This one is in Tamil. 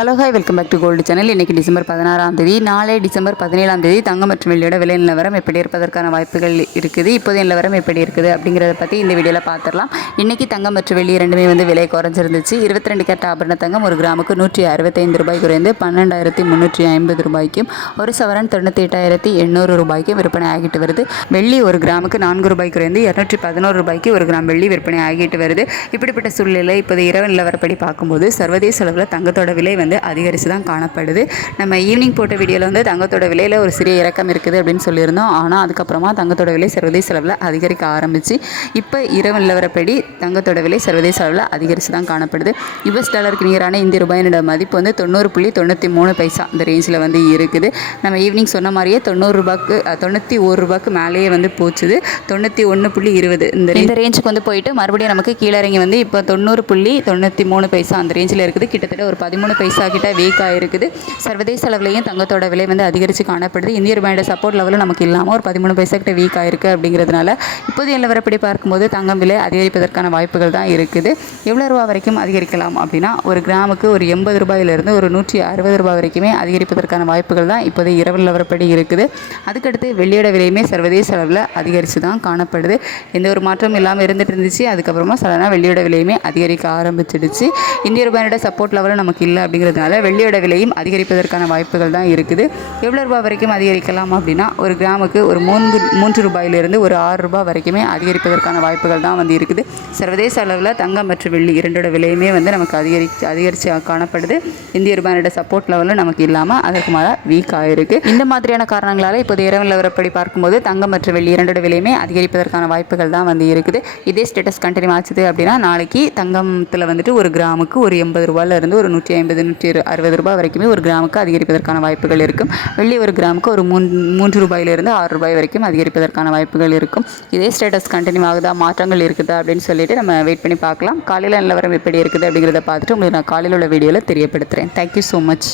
Hello hi welcome back to gold channel. இன்றைக்கி டிசம்பர் 16ஆம் தேதி, நாளை டிசம்பர் 17ஆம் தேதி தங்கம் மற்றும் வெள்ளியோட விலை நிலவரம் எப்படி இருப்பதற்கான வாய்ப்புகள் இருக்குது, இப்போதைய நிலவரம் எப்படி இருக்குது அப்படிங்கிறத பற்றி இந்த வீடியோவில் பார்த்துடலாம். இன்றைக்கி தங்கம் மற்றும் வெள்ளி ரெண்டுமே விலை குறைஞ்சிருந்துச்சு. 22 கேரட் ஆபரண தங்கம் ஒரு கிராமுக்கு 165 ரூபாய் குறைந்து 12,350 ரூபாய்க்கும், ஒரு சவரன் 98,800 ரூபாய்க்கும் விற்பனை ஆகிட்டு வருது. வெள்ளி ஒரு கிராமுக்கு 4 ரூபாய் குறைந்து 211 ரூபாய்க்கு ஒரு கிராம் வெள்ளி விற்பனை ஆகிட்டு வருது. இப்படிப்பட்ட சூழ்நிலை இப்போது இரவு நிலவரப்படி பார்க்கும்போது சர்வதேச அளவில் தங்கத்தோட விலை அதிகரித்து தான் காணப்படுது. நம்ம ஈவினிங் போட்ட வீடியோவில் தங்கத்தோட விலையில் ஒரு சிறிய இறக்கம் இருக்குது அப்படின்னு சொல்லியிருந்தோம். ஆனால் அதுக்கப்புறமா தங்கத்தோட விலை சர்வதேச அளவில் அதிகரிக்க ஆரம்பித்து இப்போ இரவு நிலவரப்படி தங்கத்தோட விலை சர்வதேச அளவில் அதிகரித்து தான் காணப்படுது. யுஎஸ் டாலருக்கு நிகரான இந்திய ரூபாயினோட மதிப்பு 90.93 இந்த ரேஞ்சில் இருக்குது. நம்ம ஈவினிங் சொன்ன மாதிரியே 91 ரூபாய்க்கு மேலேயே போச்சுது. 91.20 இந்த ரேஞ்சுக்கு போயிட்டு மறுபடியும் நமக்கு கீழே இறங்கி இப்போ 90.93 அந்த ரேஞ்சில் இருக்குது. கிட்டத்தட்ட ஒரு 13 பைசா கிட்ட வீக்காக இருக்குது. சர்வதேச அளவுலையும் தங்கத்தோட விலை அதிகரித்து காணப்படுது. இந்திய ரூபாயோட சப்போர்ட் லெவலில் நமக்கு இல்லாமல் ஒரு 13 பைசா கிட்ட வீக்காக இருக்குது. அப்படிங்கிறதுனால இப்போதைய நிலவரப்படி பார்க்கும்போது தங்கம் விலை அதிகரிப்பதற்கான வாய்ப்புகள் தான் இருக்குது. எவ்வளோ ரூபா வரைக்கும் அதிகரிக்கலாம் அப்படின்னா, ஒரு கிராமுக்கு ஒரு 80 ரூபாயிலிருந்து ஒரு 160 ரூபாய் வரைக்குமே அதிகரிப்பதற்கான வாய்ப்புகள் தான் இப்போதைய இரவு நிலவரப்படி இருக்குது. அதுக்கடுத்து வெள்ளியோட விலையுமே சர்வதேச அளவில் அதிகரித்து தான் காணப்படுது. எந்த ஒரு மாற்றம் இல்லாமல் இருந்துட்டு இருந்துச்சு. அதுக்கப்புறமா சடனாக வெள்ளியோட விலையுமே அதிகரிக்க ஆரம்பிச்சிடுச்சு. இந்திய ரூபாயோட சப்போர்ட் லெவலில் நமக்கு இல்லை அப்படிங்கிறதுனால வெள்ளியோட விலையும் அதிகரிப்பதற்கான வாய்ப்புகள் தான் இருக்குது. எவ்வளோ ரூபாய் வரைக்கும் அதிகரிக்கலாம் அப்படின்னா, ஒரு கிராமுக்கு ஒரு 3 ரூபாயிலிருந்து ஒரு 6 ரூபாய் வரைக்குமே அதிகரிப்பதற்கான வாய்ப்புகள் தான் இருக்குது. சர்வதேச அளவில் தங்கம் மற்றும் வெள்ளி இரண்டோட விலையுமே நமக்கு அதிகரித்து காணப்படுது. இந்திய ரூபாயோட சப்போர்ட் லெவலில் நமக்கு இல்லாமல் அதற்கு மேலே வீக் ஆகிருக்கு. இந்த மாதிரியான காரணங்களால் இப்போது இரவு நிலவரப்படி பார்க்கும்போது தங்கம் மற்றும் வெள்ளி இரண்டோட விலையுமே அதிகரிப்பதற்கான வாய்ப்புகள் தான் இருக்குது. இதே ஸ்டேட்டஸ் கண்டினியூ ஆச்சுது அப்படின்னா, நாளைக்கு தங்கத்தில் ஒரு கிராமுக்கு ஒரு 80 ரூபாயிலிருந்து ஒரு 150 160 ரூபாய் வரைக்குமே ஒரு கிராமுக்கு அதிகரிப்பதற்கான வாய்ப்புகள் இருக்கும். வெள்ளி ஒரு கிராமுக்கு ஒரு 3 ரூபாயிலிருந்து 6 ரூபாய் வரைக்கும் அதிகரிப்பதற்கான வாய்ப்புகள் இருக்கும். இதே ஸ்டேட்டஸ் கண்டினியூ ஆகுதா, மாற்றங்கள் இருக்குதா அப்படின்னு சொல்லிட்டு நம்ம வெயிட் பண்ணி பார்க்கலாம். காலையில் நிலவரம் எப்படி இருக்குது அப்படிங்கிறத பார்த்துட்டு உங்களுக்கு நான் காலையில் உள்ள வீடியோவில் தெரியப்படுத்துகிறேன். Thank you so much.